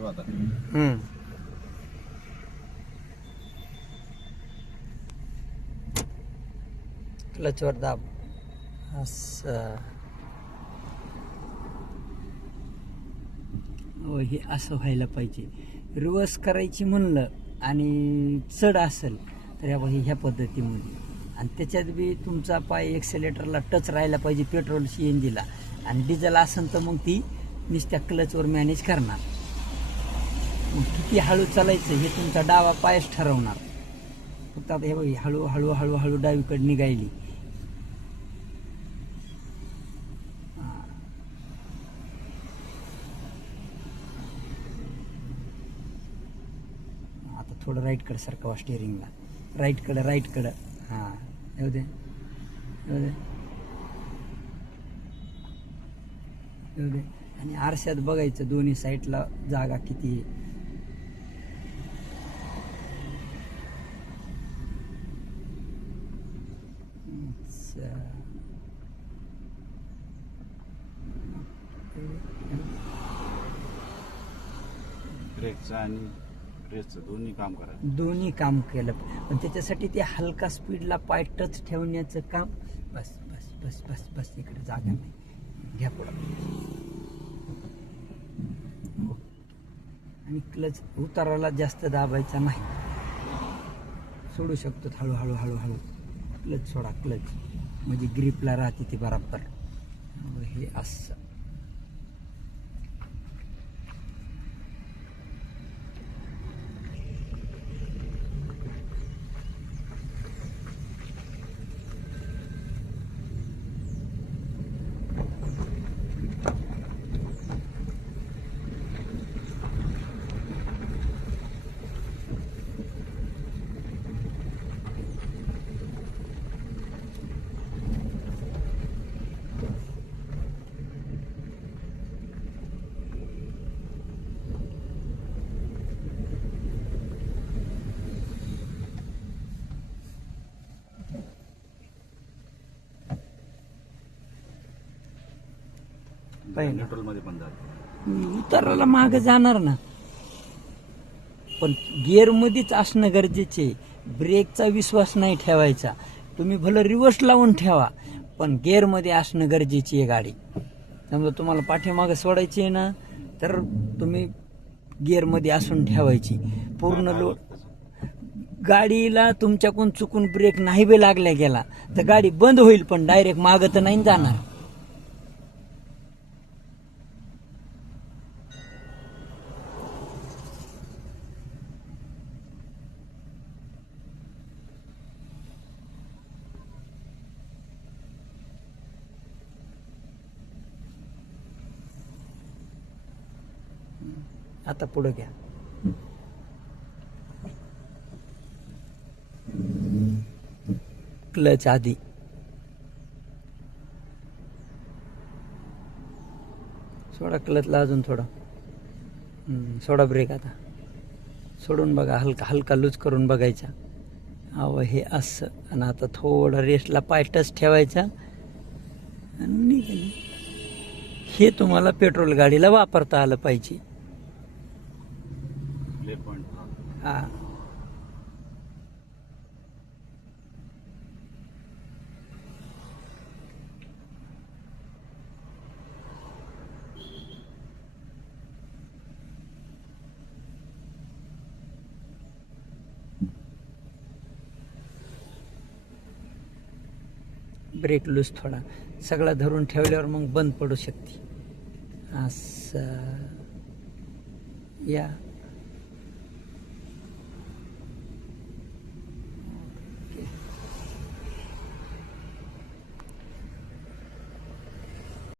ठेवा आता. क्लचवर दाब. असं हे असं व्हायला पाहिजे. रिवर्स करायची म्हणलं आणि चढ असेल तर ह्या पद्धतीमध्ये, आणि त्याच्यात बी तुमचा पाय एक्सेलेटरला टच राहायला पाहिजे पेट्रोल CNGला, आणि डिझेल असेल तर मग ती नुसत्या क्लचवर मॅनेज करणार. मग किती हळू चालायचं हे तुमचा डावा पायच ठरवणार. फक्त आता हे बघ, हळू हळू हळू हळू डावीकडे निघायली. आता थोडं राईटकडे सरकवा स्टिअरिंगला, राईटकडं. हां, येऊ दे. आणि आरशात बघायचं दोन्ही साईडला जागा किती आहे. ब्रेकचं आणि रेसचं दोन्ही काम केलं, पण त्याच्यासाठी ते हलका स्पीडला पाय टच ठेवण्याचं काम. बस बस बस बस बस, इकडे जागा नाही, घ्या पुढं. आणि क्लच उताराला जास्त दाबायचा नाही, सोडू शकतो हळूहळू हळूहळू. क्लच सोडा, क्लच म्हणजे ग्रिपला राहते ती बराबर. हे असं न्यूट्रल मध्ये पण जात. उताराला मागे जाणार ना, पण गिअर मध्येच असणं गरजेचे. ब्रेकचा विश्वास नाही ठेवायचा. तुम्ही भलं रिव्हर्स लावून ठेवा, पण गिअर मध्ये असणं गरजेची आहे गाडी. समजा तुम्हाला पाठीमागे सोडायची आहे ना, तर तुम्ही गिअर मध्ये असून ठेवायची. पूर्ण लोड गाडीला तुमच्याकडून चुकून ब्रेक नाही बी लागल्या गेला तर गाडी बंद होईल, पण डायरेक्ट मागं तर नाही जाणार. आता पुढे घ्या. क्लच आधी, सोडा क्लचला अजून थोडा. सोडा ब्रेक. आता सोडून बघा, हलका लूज करून बघायचा. हे असं. आणि आता थोडा रेस्टला पाय टच ठेवायचा आणि हे तुम्हाला पेट्रोल गाडीला वापरता आलं पाहिजे. हा, ब्रेक लूज थोडा. सगळा धरून ठेवल्यावर मग बंद पडू शकते. असं या.